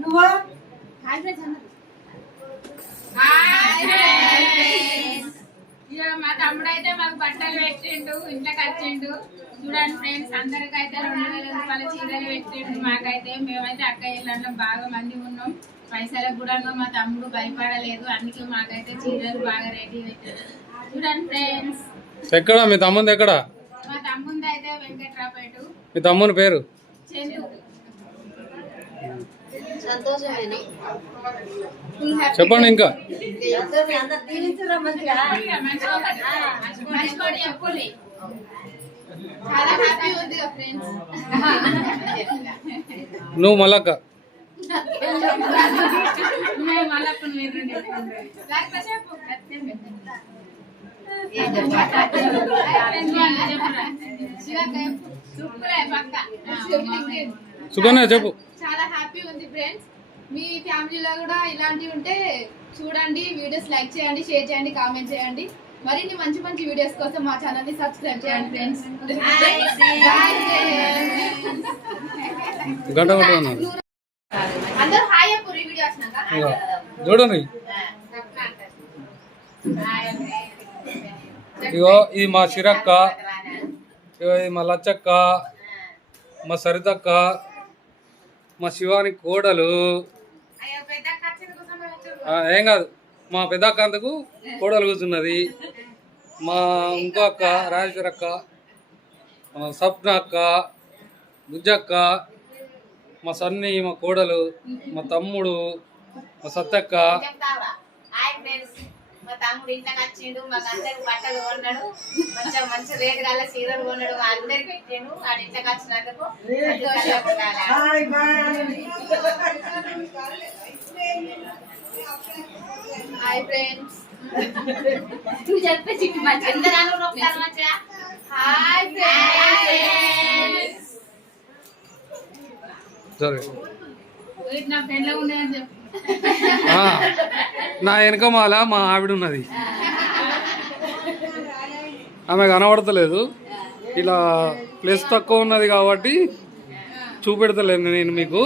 నువ్వు మా తమ్ముడు అయితే మాకు బట్టలు పెట్టిండు, ఇంట్లోకి వచ్చిండు. చూడండి ఫ్రెండ్స్, అందరికైతే 2000 రూపాయల చీరలు పెట్టిండు. మాకైతే మేమైతే అక్క ఇళ్ళలో బాగా మంది ఉన్నాం. పైసలకు కూడా మా తమ్ముడు భయపడలేదు, అందుకే మాకైతే చీరలు బాగా రెడీ పెట్టారు. చూడండి ఫ్రెండ్స్. ఎక్కడ మీ తమ్ముంది? ఎక్కడ? మా తమ్ముంది అయితే వెంకట్రాపేట. మీ తమ్ముని పేరు? చందు. చెప్పండి ఇంకా. చాలా హ్యాపీ ఉంది ఫ్రెండ్స్. నువ్వు మల్లక్క. సుకన్య చెప్పు. చాలా హ్యాపీ ఉంది ఫ్రెండ్స్. మీ ఫ్యామిలీలో కూడా ఇలాంటివి ఉంటే చూడండి, వీడియోస్ లైక్ చేయండి, షేర్ చేయండి, కామెంట్ చేయండి. మరిన్ని మంచి మంచి వీడియోస్ కోసం మా ఛానల్ ని సబ్స్క్రైబ్ చేయండి ఫ్రెండ్స్. గంట కొట్టుకున్నాను అందరూ హాయ్ అప్పుడు ఈ వీడియో వచ్చినాక చూడండి. ఇగో ఇది మా చిరక్క, ఇగో ఇది మా లచ్చక్క, మా సరితక్క, మా శివాని కోడలు. ఏం కాదు, మా పెద్దక్క అంతకు కోడలు కూర్చున్నది. మా ఇంకో అక్క రాజేశ్వర అక్క, మా సప్న అక్క, బుజ్జక్క, మా సన్ని, మా కోడలు, మా తమ్ముడు, మా సత్తక్క. మా తమ్ముడు ఇంట్లోకి వచ్చిండు, మాకు అందరికి బట్టలు కొన్నాడు, మంచిగా మంచి రేటు గల చీరలు కొన్నాడు, అందరికి పెట్టాను. ఆడ ఇంట్లోకి వచ్చినందుకు హాయ్ ఫ్రెండ్స్. అందరూ మంచిగా హాయ్ ఫ్రెండ్స్. సరే, నా ఫ్రెండ్ లో ఉండేదని చెప్పు. నా వెనకమాల మా ఆవిడ ఉన్నది, ఆమె కనబడతలేదు. ఇలా ప్లేస్ తక్కువ ఉన్నది కాబట్టి చూపెడతలేను నేను మీకు.